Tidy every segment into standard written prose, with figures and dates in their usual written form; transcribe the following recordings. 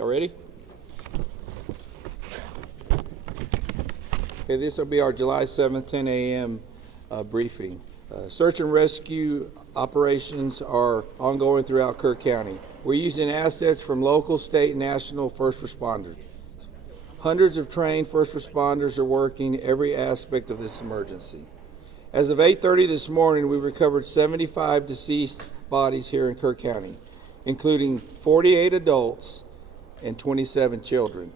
Y'all ready? Okay, this will be our July 7th, 10 a.m. Briefing. Search and rescue operations are ongoing throughout Kerr County. We're using assets from local, state, and national first responders. Hundreds of trained first responders are working every aspect of this emergency. As of 8:30 this morning, we recovered 75 deceased bodies here in Kerr County, including 48 adults and 27 children.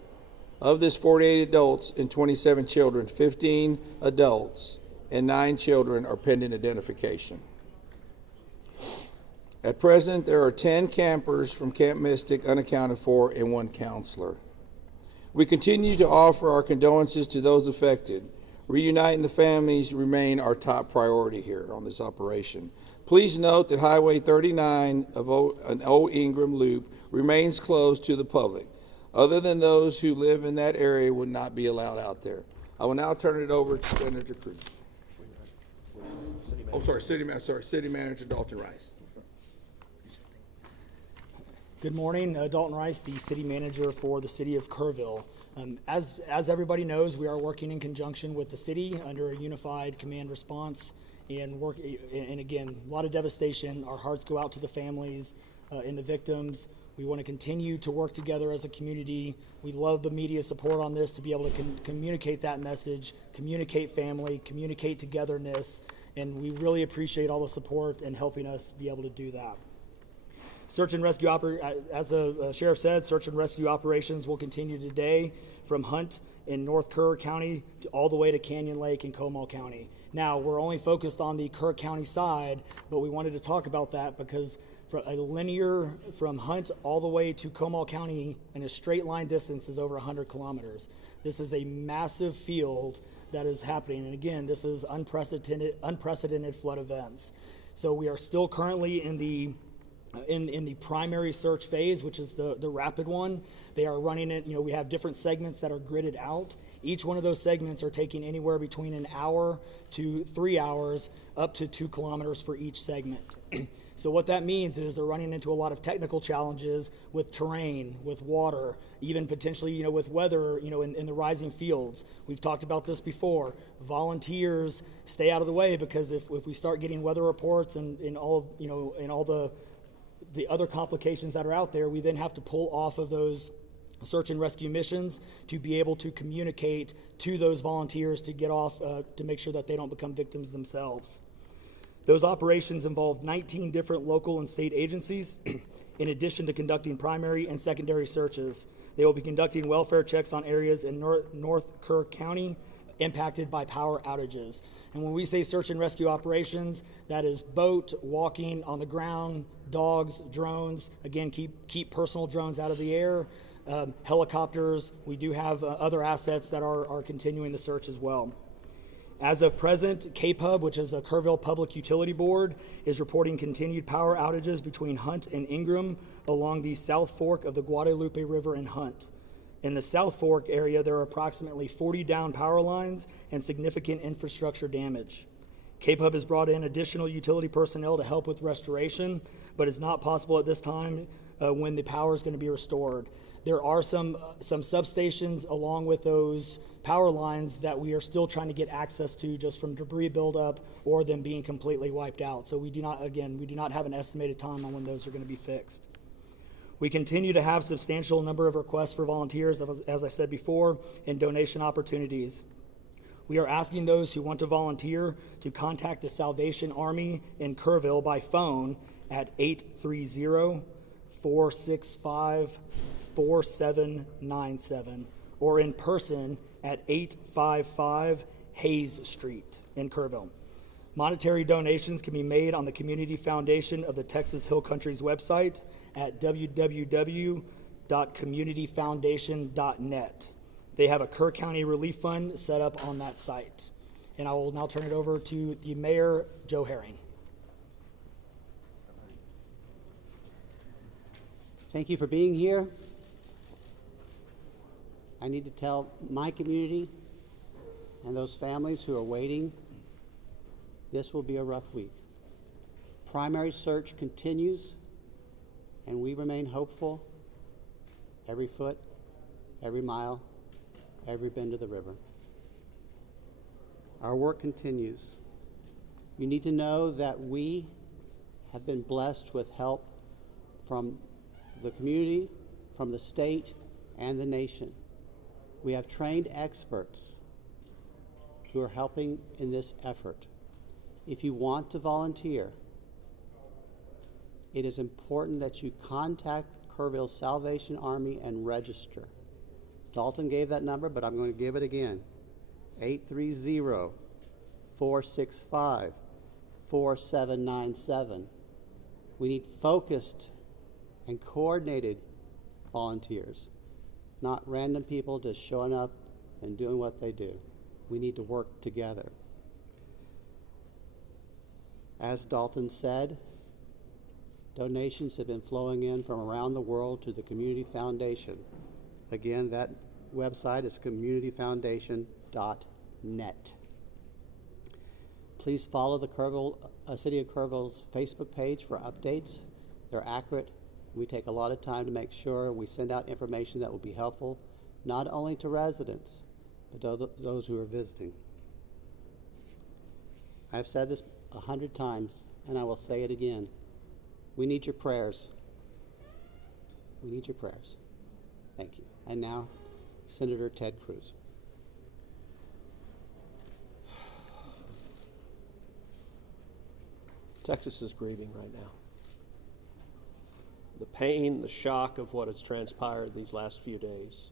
Of this 48 adults and 27 children, 15 adults and 9 children are pending identification. At present, there are 10 campers from Camp Mystic unaccounted for and 1 counselor. We continue to offer our condolences to those affected. Reuniting the families remain our top priority here on this operation. Please note that Highway 39 of an Old Ingram Loop remains closed to the public. Other than those who live in that area would not be allowed out there. I will now turn it over to Senator Cruz. City Manager Dalton Rice. Good morning, Dalton Rice, the City Manager for the City of Kerrville. As everybody knows, we are working in conjunction with the city under a unified command response and again, a lot of devastation. Our hearts go out to the families and the victims. We want to continue to work together as a community. We love the media support on this to be able to communicate that message, communicate family, communicate togetherness, and we really appreciate all the support and helping us be able to do that. Search and rescue, as the sheriff said, search and rescue operations will continue today from Hunt in North Kerr County all the way to Canyon Lake in Comal County. Now, we're only focused on the Kerr County side, but we wanted to talk about that because for a linear from Hunt all the way to Comal County in a straight line distance is over 100 kilometers. This is a massive field that is happening. And again, this is unprecedented flood events. So we are still currently in the primary search phase, which is the rapid one. They are running it, we have different segments that are gridded out. Each one of those segments are taking anywhere between an hour to 3 hours, up to 2 kilometers for each segment. So what that means is they're running into a lot of technical challenges with terrain, with water, even potentially, with weather, in the rising fields. We've talked about this before. Volunteers stay out of the way because if we start getting weather reports and all the other complications that are out there, we then have to pull off of those search and rescue missions to be able to communicate to those volunteers to get off, to make sure that they don't become victims themselves. Those operations involve 19 different local and state agencies, in addition to conducting primary and secondary searches. They will be conducting welfare checks on areas in North Kerr County impacted by power outages. And when we say search and rescue operations, that is boat, walking, on the ground, dogs, drones. Again, keep personal drones out of the air. Helicopters. We do have other assets that are continuing the search as well. As of present, KPUB, which is the Kerrville Public Utility Board, is reporting continued power outages between Hunt and Ingram along the South Fork of the Guadalupe River in Hunt. In the South Fork area, there are approximately 40 down power lines and significant infrastructure damage. KPUB has brought in additional utility personnel to help with restoration, but it's not possible at this time when the power is going to be restored. There are some substations along with those power lines that we are still trying to get access to just from debris buildup or them being completely wiped out. So we do not have an estimated time on when those are going to be fixed. We continue to have substantial number of requests for volunteers, as I said before, and donation opportunities. We are asking those who want to volunteer to contact the Salvation Army in Kerrville by phone at 830-465-4797 or in person at 855 Hayes Street in Kerrville. Monetary donations can be made on the Community Foundation of the Texas Hill Country's website at www.communityfoundation.net. They have a Kerr County Relief Fund set up on that site. And I will now turn it over to the Mayor, Joe Herring. Thank you for being here. I need to tell my community and those families who are waiting, this will be a rough week. Primary search continues, and we remain hopeful every foot, every mile, every bend of the river. Our work continues. You need to know that we have been blessed with help from the community, from the state, and the nation. We have trained experts who are helping in this effort. If you want to volunteer, it is important that you contact Kerrville Salvation Army and register. Dalton gave that number, but I'm going to give it again. 830-465-4797. We need focused and coordinated volunteers, not random people just showing up and doing what they do. We need to work together. As Dalton said, donations have been flowing in from around the world to the Community Foundation. Again, that website is communityfoundation.net. Please follow the City of Kerrville's Facebook page for updates. They're accurate. We take a lot of time to make sure we send out information that will be helpful, not only to residents, but to those who are visiting. I've said this 100 times, and I will say it again. We need your prayers. We need your prayers. Thank you. And now, Senator Ted Cruz. Texas is grieving right now. The pain, the shock of what has transpired these last few days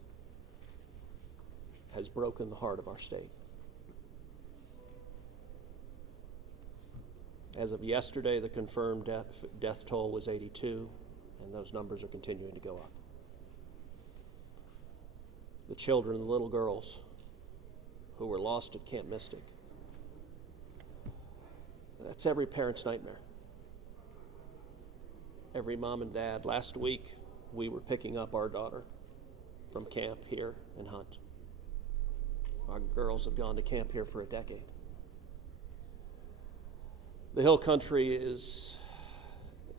has broken the heart of our state. As of yesterday, the confirmed death toll was 82, and those numbers are continuing to go up. The children, the little girls who were lost at Camp Mystic, that's every parent's nightmare. Every mom and dad. Last week, we were picking up our daughter from camp here in Hunt. Our girls have gone to camp here for a decade. The Hill Country is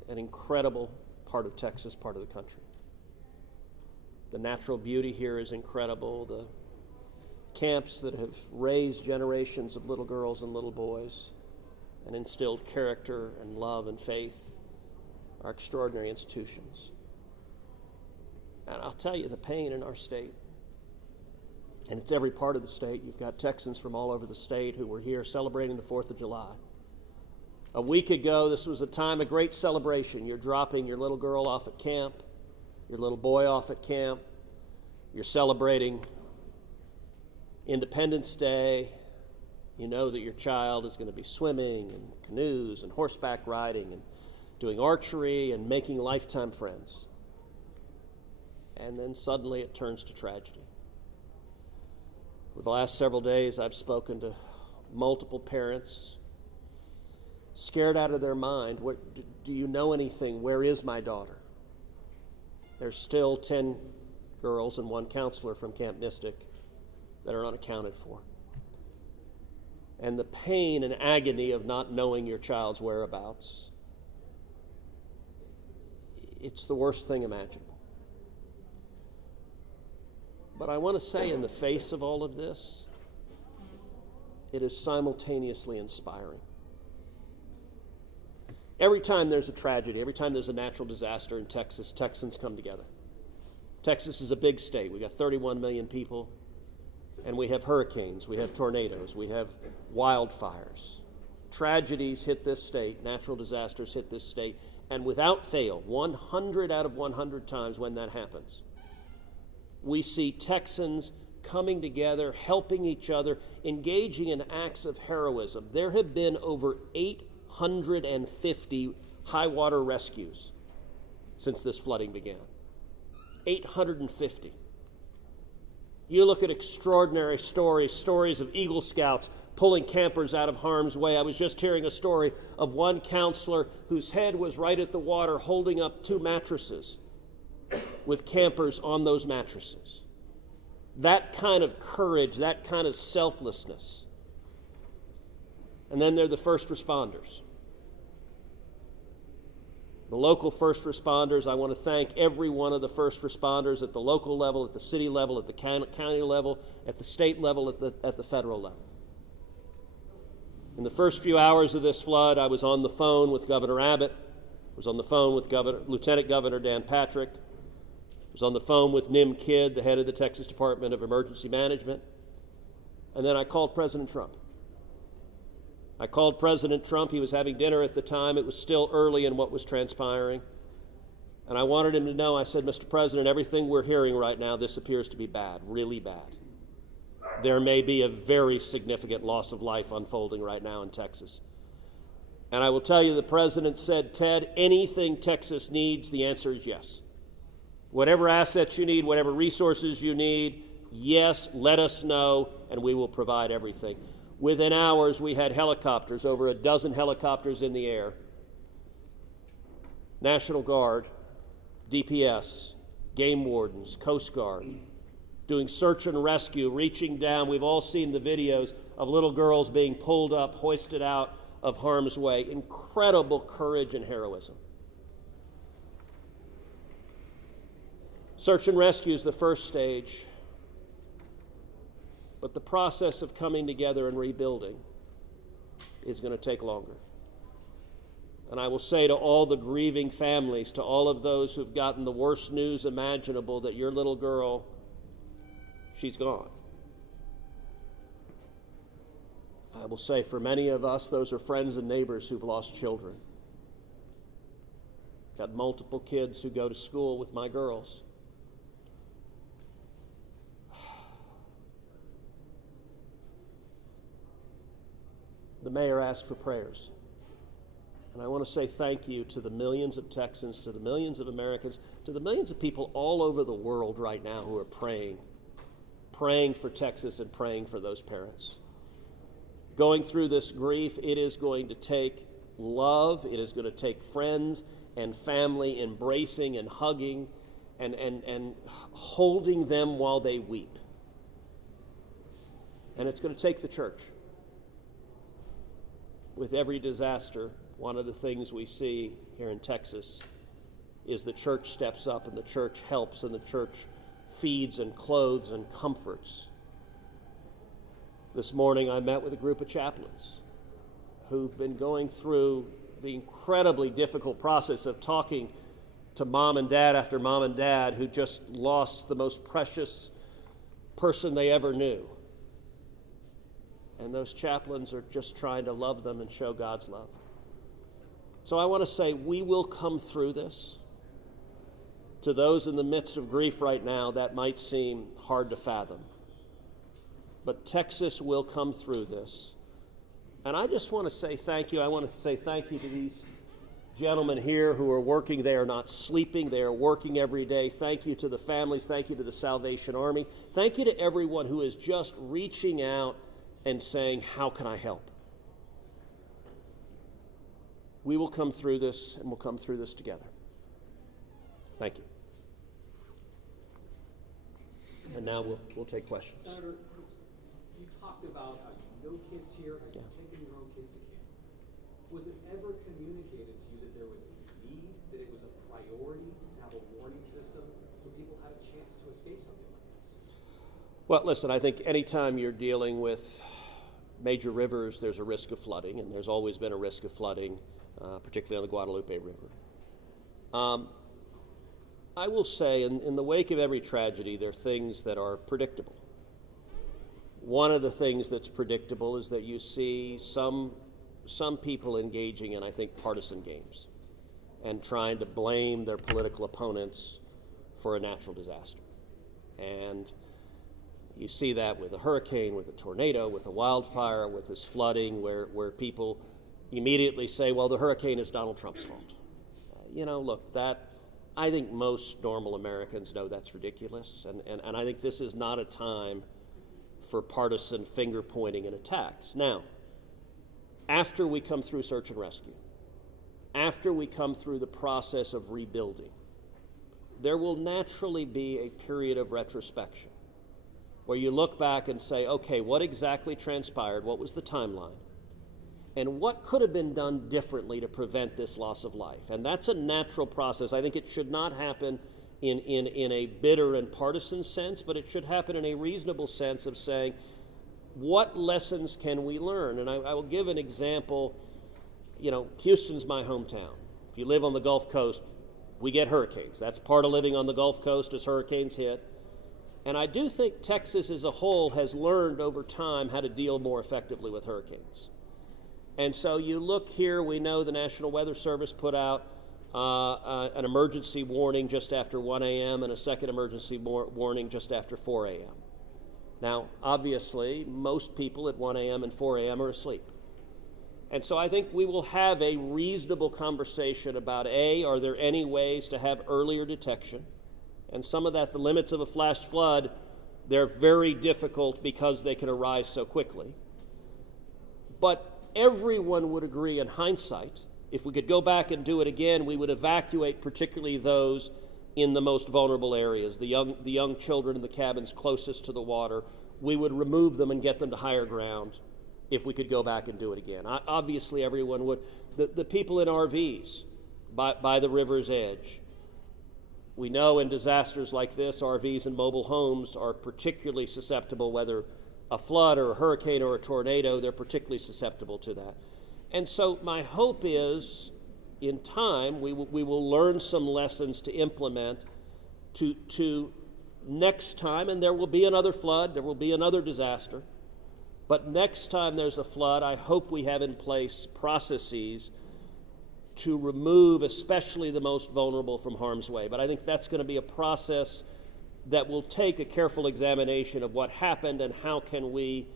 an incredible part of Texas, part of the country. The natural beauty here is incredible. The camps that have raised generations of little girls and little boys and instilled character and love and faith are extraordinary institutions. And I'll tell you, the pain in our state, and it's every part of the state. You've got Texans from all over the state who were here celebrating the 4th of July. A week ago, this was a time of great celebration. You're dropping your little girl off at camp, your little boy off at camp. You're celebrating Independence Day. You know that your child is going to be swimming and canoes and horseback riding and doing archery and making lifetime friends. And then suddenly it turns to tragedy. For the last several days, I've spoken to multiple parents, scared out of their mind. Do you know anything? Where is my daughter? There's still 10 girls and 1 counselor from Camp Mystic that are unaccounted for. And the pain and agony of not knowing your child's whereabouts, it's the worst thing imaginable. But I want to say, in the face of all of this, it is simultaneously inspiring. Every time there's a tragedy, every time there's a natural disaster in Texas, Texans come together. Texas is a big state. We got 31 million people, and we have hurricanes, we have tornadoes, we have wildfires. Tragedies hit this state, natural disasters hit this state, and without fail, 100 out of 100 times when that happens, we see Texans coming together, helping each other, engaging in acts of heroism. There have been over 850 high water rescues since this flooding began. 850. You look at extraordinary stories of Eagle Scouts pulling campers out of harm's way. I was just hearing a story of one counselor whose head was right at the water holding up 2 mattresses with campers on those mattresses. That kind of courage, that kind of selflessness. And then there are the first responders. The local first responders, I want to thank every one of the first responders at the local level, at the city level, at the county level, at the state level, at the federal level. In the first few hours of this flood, I was on the phone with Governor Abbott, I was on the phone with Lieutenant Governor Dan Patrick, I was on the phone with Nim Kidd, the head of the Texas Department of Emergency Management, and then I called President Trump. I called President Trump. He was having dinner at the time. It was still early in what was transpiring. And I wanted him to know, I said, Mr. President, everything we're hearing right now, this appears to be bad, really bad. There may be a very significant loss of life unfolding right now in Texas. And I will tell you, the President said, Ted, anything Texas needs, the answer is yes. Whatever assets you need, whatever resources you need, yes, let us know, and we will provide everything. Within hours, we had helicopters, over a dozen helicopters in the air, National Guard, DPS, game wardens, Coast Guard, doing search and rescue, reaching down. We've all seen the videos of little girls being pulled up, hoisted out of harm's way. Incredible courage and heroism. Search and rescue is the first stage. But the process of coming together and rebuilding is going to take longer. And I will say to all the grieving families, to all of those who've gotten the worst news imaginable, that your little girl, she's gone. I will say for many of us, those are friends and neighbors who've lost children. Got multiple kids who go to school with my girls. The mayor asked for prayers. And I want to say thank you to the millions of Texans, to the millions of Americans, to the millions of people all over the world right now who are praying for Texas and praying for those parents. Going through this grief, it is going to take love, it is going to take friends and family embracing and hugging and holding them while they weep. And it's going to take the church. With every disaster, one of the things we see here in Texas is the church steps up and the church helps and the church feeds and clothes and comforts. This morning I met with a group of chaplains who've been going through the incredibly difficult process of talking to mom and dad after mom and dad who just lost the most precious person they ever knew. And those chaplains are just trying to love them and show God's love. So I want to say we will come through this. To those in the midst of grief right now, that might seem hard to fathom. But Texas will come through this. And I just want to say thank you. I want to say thank you to these gentlemen here who are working. They are not sleeping. They are working every day. Thank you to the families. Thank you to the Salvation Army. Thank you to everyone who is just reaching out and saying, how can I help? We will come through this, and we'll come through this together. Thank you. And now we'll take questions. Senator, you talked about how you know kids here, how you've taken your own kids to camp. Was it ever communicated to you that there was a need, that it was a priority to have a warning system so people had a chance to escape something like this? Well, listen, I think anytime you're dealing with major rivers, there's a risk of flooding, and there's always been a risk of flooding, particularly on the Guadalupe River. I will say, in the wake of every tragedy, there are things that are predictable. One of the things that's predictable is that you see some people engaging in, I think, partisan games and trying to blame their political opponents for a natural disaster. And you see that with a hurricane, with a tornado, with a wildfire, with this flooding, where people immediately say, well, the hurricane is Donald Trump's fault. Look, that I think most normal Americans know that's ridiculous, and I think this is not a time for partisan finger-pointing and attacks. Now, after we come through search and rescue, after we come through the process of rebuilding, there will naturally be a period of retrospection where you look back and say, okay, what exactly transpired? What was the timeline? and what could have been done differently to prevent this loss of life. And that's a natural process. I think it should not happen in a bitter and partisan sense, but it should happen in a reasonable sense of saying, what lessons can we learn? And I will give an example. You know, Houston's my hometown. If you live on the Gulf Coast, we get hurricanes. That's part of living on the Gulf Coast as hurricanes hit. And I do think Texas as a whole has learned over time how to deal more effectively with hurricanes. And so you look here, we know the National Weather Service put out an emergency warning just after 1 a.m. and a second emergency warning just after 4 a.m. Now, obviously, most people at 1 a.m. and 4 a.m. are asleep. And so I think we will have a reasonable conversation about, A, are there any ways to have earlier detection? And some of that, the limits of a flash flood, they're very difficult because they can arise so quickly. But everyone would agree in hindsight, if we could go back and do it again, we would evacuate particularly those in the most vulnerable areas, the young children in the cabins closest to the water. We would remove them and get them to higher ground if we could go back and do it again. Obviously, everyone would. The people in RVs by the river's edge. We know in disasters like this, RVs and mobile homes are particularly susceptible, whether a flood or a hurricane or a tornado, they're particularly susceptible to that. And so my hope is, in time, we will learn some lessons to implement to next time, and there will be another flood, there will be another disaster, but next time there's a flood, I hope we have in place processes to remove especially the most vulnerable from harm's way. But I think that's going to be a process that will take a careful examination of what happened and how can we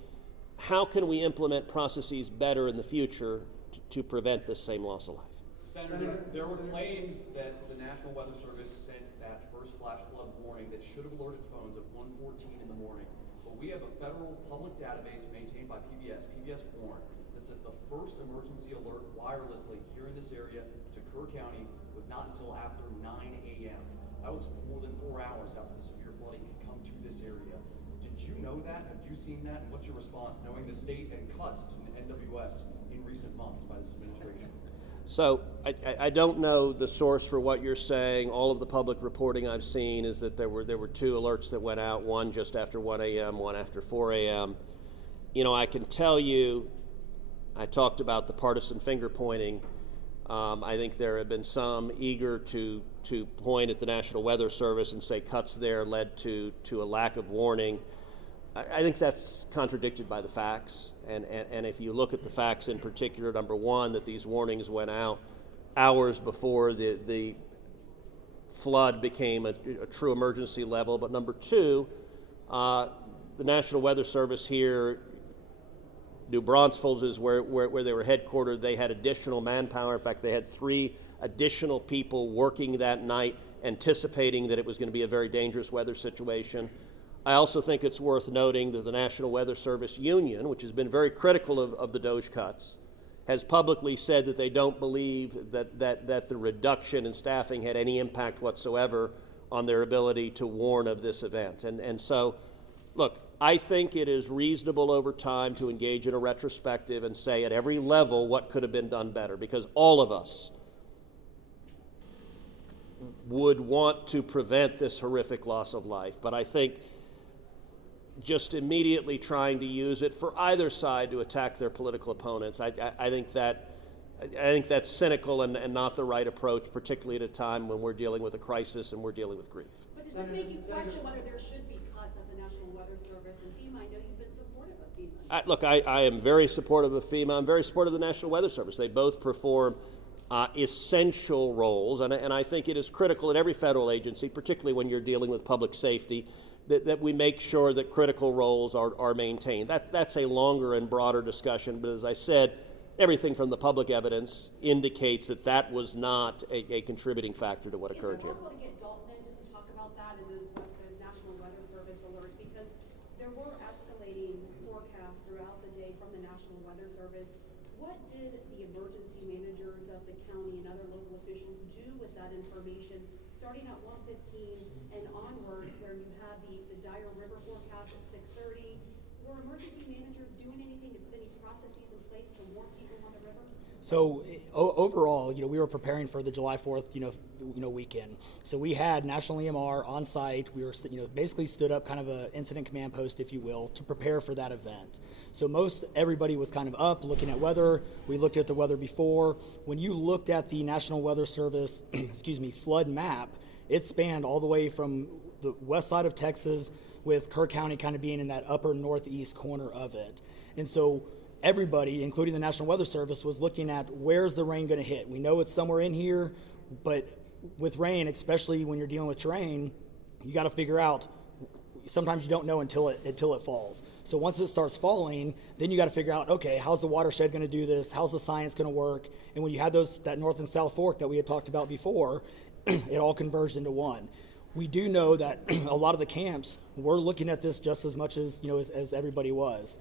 implement processes better in the future to prevent this same loss of life. Senator, there were claims that the National Weather Service sent that first flash flood warning that should have alerted phones at 1:14 in the morning. But we have a federal public database maintained by PBS Warn, that says the first emergency alert wirelessly here in this area to Kerr County was not until after 9 a.m. That was more than 4 hours after the severe flooding had come to this area. Did you know that? Have you seen that? And what's your response, knowing the state and cuts to NWS in recent months by this administration? So I don't know the source for what you're saying. All of the public reporting I've seen is that there were two alerts that went out, one just after 1 a.m., one after 4 a.m. You know, I can tell you, I talked about the partisan finger pointing. I think there have been some eager to point at the National Weather Service and say cuts there led to a lack of warning. I think that's contradicted by the facts, and if you look at the facts in particular, number one, that these warnings went out hours before the flood became a true emergency level, but number two, the National Weather Service here, New Braunfels is where they were headquartered. They had additional manpower. In fact, they had 3 additional people working that night, anticipating that it was going to be a very dangerous weather situation. I also think it's worth noting that the National Weather Service Union, which has been very critical of the DOGE cuts, has publicly said that they don't believe that the reduction in staffing had any impact whatsoever on their ability to warn of this event. And so, look, I think it is reasonable over time to engage in a retrospective and say at every level what could have been done better, because all of us would want to prevent this horrific loss of life. But I think just immediately trying to use it for either side to attack their political opponents, I think that's cynical and not the right approach, particularly at a time when we're dealing with a crisis and we're dealing with grief. But does this make you question whether there should be cuts at the National Weather Service and FEMA? I know you've been supportive of FEMA. Look, I am very supportive of FEMA. I'm very supportive of the National Weather Service. They both perform essential roles, and I think it is critical at every federal agency, particularly when you're dealing with public safety, that we make sure that critical roles are maintained. That's a longer and broader discussion, but as I said, everything from the public evidence indicates that was not a contributing factor to what occurred here. Is it possible to get Dalton in just to talk about that and the National Weather Service alerts? Because there were escalating forecasts throughout the day from the National Weather Service. What did the emergency managers of the county and other local officials do with that information starting at 1:15 and onward, where you had the dire river forecast at 6:30? Were emergency managers doing anything to put any processes in place to warn people when So overall, we were preparing for the July 4th, weekend. So we had National EMR on site. We were, basically stood up kind of a incident command post, if you will, to prepare for that event. So everybody was kind of up looking at weather. We looked at the weather before. When you looked at the National Weather Service, flood map, it spanned all the way from the west side of Texas, with Kerr County kind of being in that upper northeast corner of it. And so everybody, including the National Weather Service, was looking at where's the rain going to hit. We know it's somewhere in here, but with rain, especially when you're dealing with terrain, you got to figure out. Sometimes you don't know until it falls. So once it starts falling, then you got to figure out, okay, how's the watershed going to do this? How's the science going to work? And when you had that north and south fork that we had talked about before, it all converged into one. We do know that a lot of the camps were looking at this just as much as as everybody was.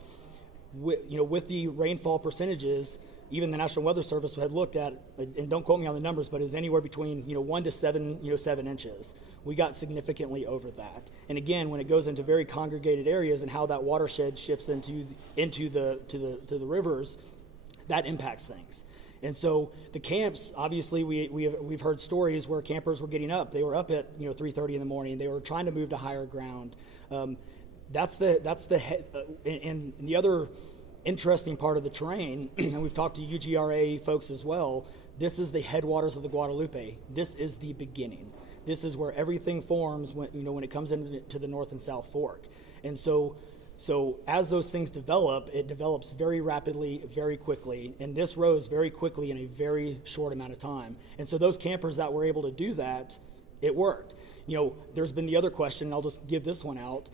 With the rainfall percentages, even the National Weather Service had looked at, and don't quote me on the numbers, but it was anywhere between 1 to 7 inches. We got significantly over that. And again, when it goes into very congregated areas and how that watershed shifts into the rivers, that impacts things. And so the camps, obviously, we've heard stories where campers were getting up. They were up at 3:30 in the morning. They were trying to move to higher ground. And the other interesting part of the terrain, and we've talked to UGRA folks as well. This is the headwaters of the Guadalupe. This is the beginning. This is where everything forms when it comes into the North and South Fork. And so as those things develop, it develops very rapidly, very quickly, and this rose very quickly in a very short amount of time. And so those campers that were able to do that, it worked. There's been the other question, and I'll just give this one out.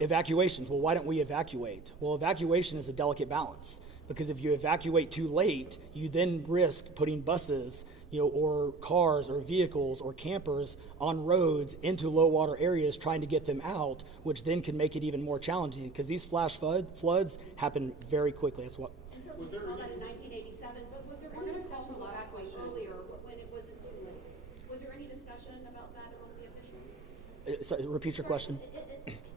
Evacuations. Well, why don't we evacuate? Well, evacuation is a delicate balance, because if you evacuate too late, you then risk putting buses, or cars or vehicles or campers on roads into low water areas trying to get them out, which then can make it even more challenging, because these flash floods happen very quickly. That's what. And so we saw that in 1987, but was there any discussion to evacuate earlier when it wasn't too late? Was there any discussion about that among the officials? Sorry, repeat your question.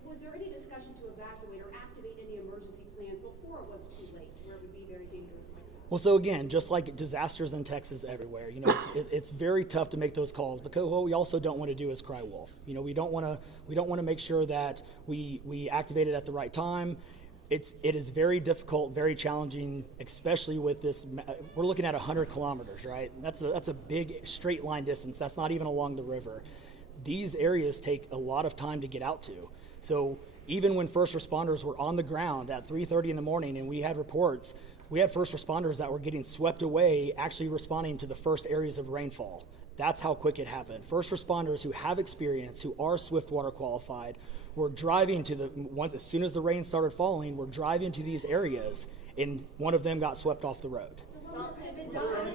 Was there any discussion to evacuate or activate any emergency plans before it was too late, where it would be very dangerous like that? Well, so again, just like disasters in Texas everywhere, it's very tough to make those calls, because what we also don't want to do is cry wolf. We don't want to make sure that we activate it at the right time. It is very difficult, very challenging, especially with this. We're looking at 100 kilometers, right? That's a big straight line distance. That's not even along the river. These areas take a lot of time to get out to. So even when first responders were on the ground at 3:30 in the morning, and we had reports, we had first responders that were getting swept away, actually responding to the first areas of rainfall. That's how quick it happened. First responders who have experience, who are Swiftwater qualified, were driving as soon as the rain started falling, were driving to these areas, and one of them got swept off the road. So what had been done? Was there any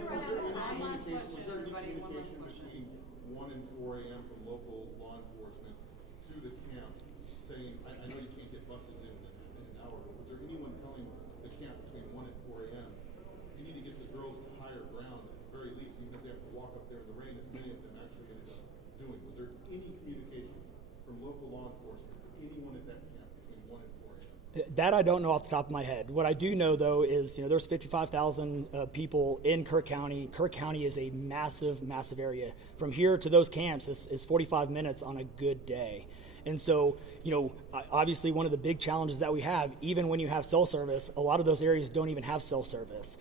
communication between 1 and 4 a.m. from local law enforcement to the camp saying, I know you can't get buses in an hour, but was there anyone telling the camp between 1 and 4 a.m. you need to get the girls to higher ground at the very least, even if they have to walk up there in the rain, as many of them actually ended up doing? Was there any communication from local law enforcement to anyone at that camp between 1 and 4 a.m.? That I don't know off the top of my head. What I do know, though, is there's 55,000 people in Kirk County. Kirk County is a massive, massive area. From here to those camps is 45 minutes on a good day. And so, obviously one of the big challenges that we have, even when you have cell service, a lot of those areas don't even have cell service.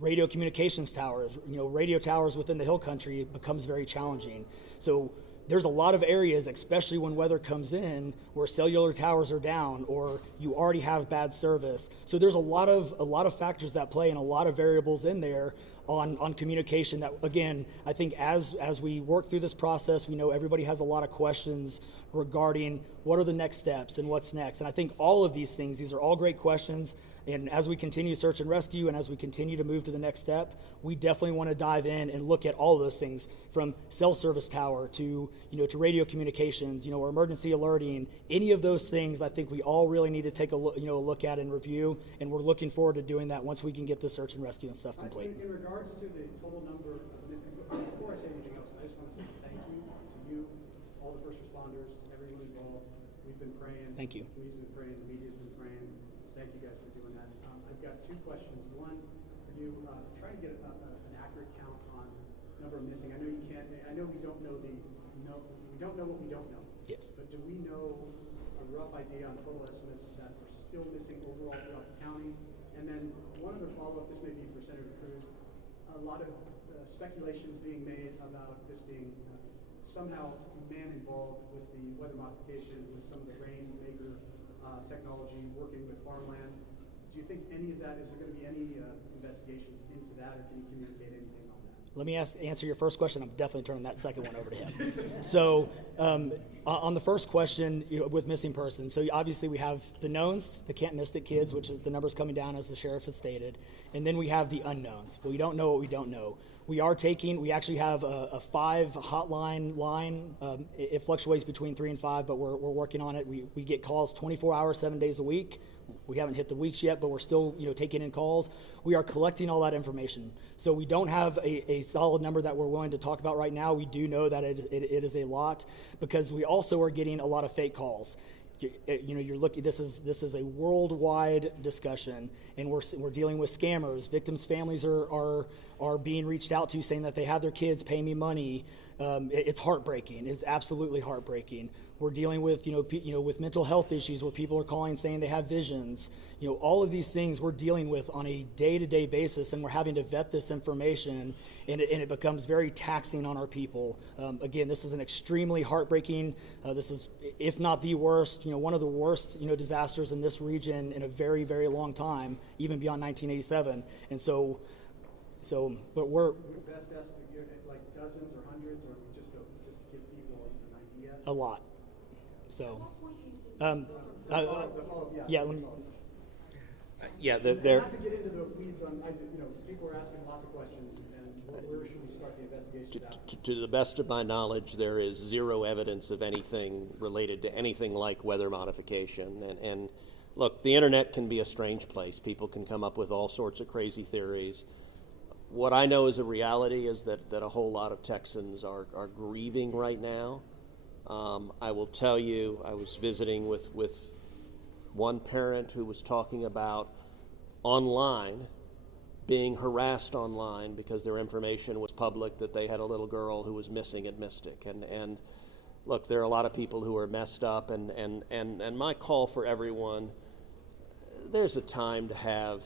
Radio communications towers, radio towers within the hill country becomes very challenging. So there's a lot of areas, especially when weather comes in, where cellular towers are down or you already have bad service. So there's a lot of factors that play and a lot of variables in there on communication that, again, I think as we work through this process, we know everybody has a lot of questions regarding what are the next steps and what's next. And I think all of these are all great questions. And as we continue search and rescue and as we continue to move to the next step, we definitely want to dive in and look at all of those things, from cell service tower to radio communications, or emergency alerting. Any of those things, I think we all really need to take a look at and review. And we're looking forward to doing that once we can get the search and rescue and stuff complete. In regards to the total number, before I say anything else, I just want to say thank you to you, all the first responders, everyone involved. We've been praying. Thank you. We've been praying. The media's been praying. Thank you guys for doing that. I've got two questions. One, for you, trying to get an accurate count on number of missing. I know you can't. I know we don't know we don't know what we don't know. Yes. But do we know a rough idea on total estimates that are still missing overall throughout the county? And then one other follow-up. This may be for Senator Cruz. A lot of speculations being made about this being somehow man involved with the weather modification, with some of the rainmaker technology, working with farmland. Do you think any of that, is there going to be any investigations into that, or can you communicate anything on that? Let me answer your first question. I'm definitely turning that second one over to him. So on the first question, with missing persons, so obviously we have the knowns, the can't miss it kids, which is the numbers coming down as the sheriff has stated, and then we have the unknowns. Well, we don't know what we don't know. We actually have a 5 hotline line. It fluctuates between 3 and 5, but we're working on it. We get calls 24 hours, 7 days a week. We haven't hit the weeks yet, but we're still taking in calls. We are collecting all that information. So we don't have a solid number that we're willing to talk about right now. We do know that it is a lot, because we also are getting a lot of fake calls. You're looking. This is a worldwide discussion, and we're dealing with scammers. Victims' families are being reached out to, saying that they have their kids pay me money. It's heartbreaking. It's absolutely heartbreaking. We're dealing with with mental health issues, where people are calling saying they have visions. All of these things we're dealing with on a day-to-day basis, and we're having to vet this information, and it becomes very taxing on our people. Again, this is an extremely heartbreaking. This is, if not the worst, one of the worst disasters in this region in a very, very long time, even beyond 1987. And so, but we're Would best estimate like dozens or hundreds, or just to give people an idea? a lot. So, Follow-up, yeah, let me. Yeah, Not to get into the weeds on, people are asking lots of questions, and where should we start the investigation at? to the best of my knowledge, there is zero evidence of anything related to anything like weather modification. And look, the internet can be a strange place. People can come up with all sorts of crazy theories. What I know is a reality is that a whole lot of Texans are grieving right now. I will tell you, I was visiting with one parent who was talking about online, being harassed online because their information was public, that they had a little girl who was missing at Mystic. And look, there are a lot of people who are messed up, and my call for everyone, there's a time to have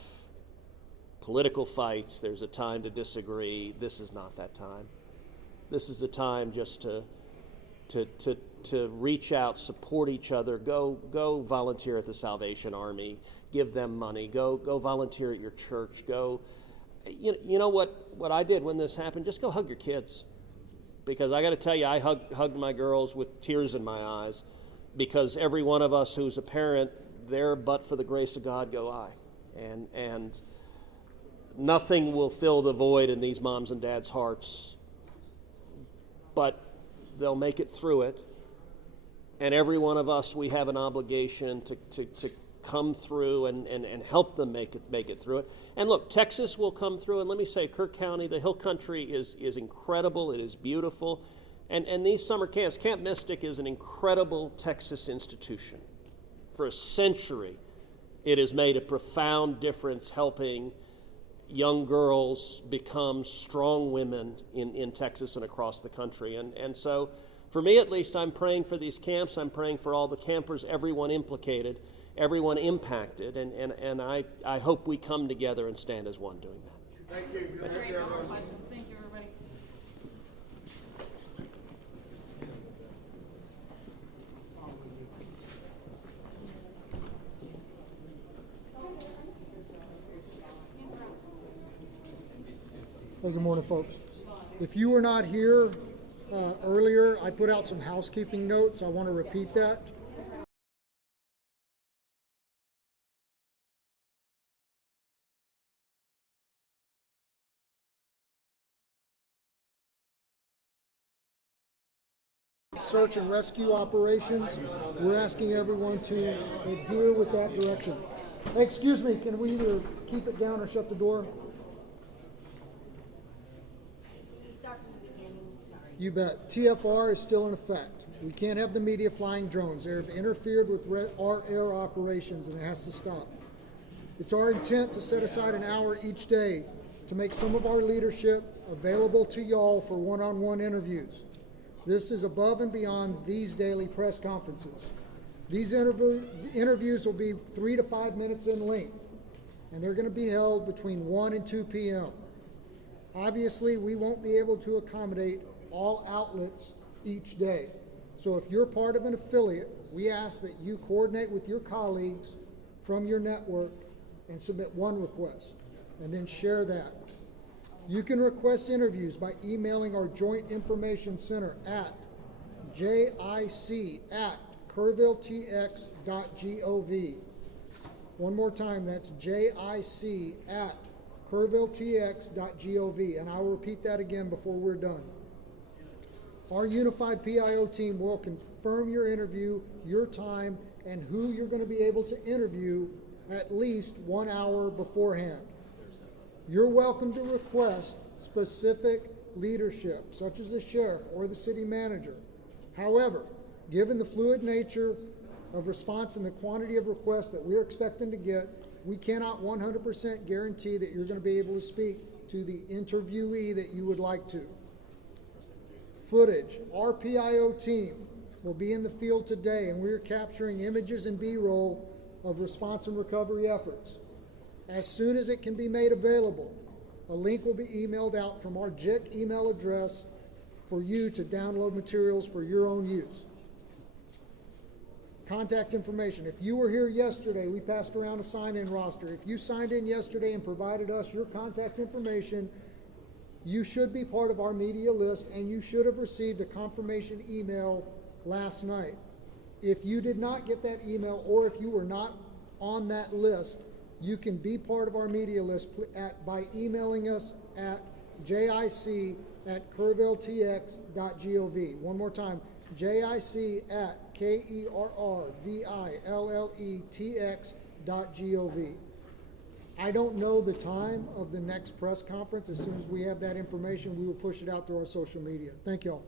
political fights, there's a time to disagree. This is not that time. This is a time just to reach out, support each other, go volunteer at the Salvation Army, give them money, go volunteer at your church, go. You know what I did when this happened? Just go hug your kids, because I got to tell you, I hugged my girls with tears in my eyes, because every one of us who's a parent, there but for the grace of God go I, and nothing will fill the void in these moms and dads' hearts, but they'll make it through it. And every one of us, we have an obligation to come through and help them make it through it. And look, Texas will come through, and let me say, Kirk County, the Hill Country is incredible. It is beautiful. And these summer camps, Camp Mystic is an incredible Texas institution. For a century, it has made a profound difference helping young girls become strong women in Texas and across the country. And so, for me at least, I'm praying for these camps. I'm praying for all the campers, everyone implicated, everyone impacted, and I hope we come together and stand as one doing that. Thank you. Thank you, everybody. Hey, good morning, folks. If you were not here earlier, I put out some housekeeping notes. I want to repeat that. Search and rescue operations. We're asking everyone to adhere with that direction. Hey, excuse me, can we either keep it down or shut the door? You bet. TFR is still in effect. We can't have the media flying drones. They have interfered with our air operations, and it has to stop. It's our intent to set aside an hour each day to make some of our leadership available to y'all for one-on-one interviews. This is above and beyond these daily press conferences. These interviews will be 3 to 5 minutes in length, and they're going to be held between 1 and 2 p.m. Obviously, we won't be able to accommodate all outlets each day. So if you're part of an affiliate, we ask that you coordinate with your colleagues from your network and submit one request, and then share that. You can request interviews by emailing our Joint Information Center at jic@kerrvilletx.gov. One more time, that's jic@kerrvilletx.gov, and I will repeat that again before we're done. Our unified PIO team will confirm your interview, your time, and who you're going to be able to interview at least 1 hour beforehand. You're welcome to request specific leadership, such as the sheriff or the city manager. However, given the fluid nature of response and the quantity of requests that we're expecting to get, we cannot 100% guarantee that you're going to be able to speak to the interviewee that you would like to. Footage. Our PIO team will be in the field today, and we're capturing images and B-roll of response and recovery efforts. As soon as it can be made available, a link will be emailed out from our JIC email address for you to download materials for your own use. Contact information. If you were here yesterday, we passed around a sign-in roster. If you signed in yesterday and provided us your contact information, you should be part of our media list, and you should have received a confirmation email last night. If you did not get that email, or if you were not on that list, you can be part of our media list by emailing us at jic@kerrvilletx.gov. One more time, jic@kerrvilletx.gov. I don't know the time of the next press conference. As soon as we have that information, we will push it out through our social media. Thank you all.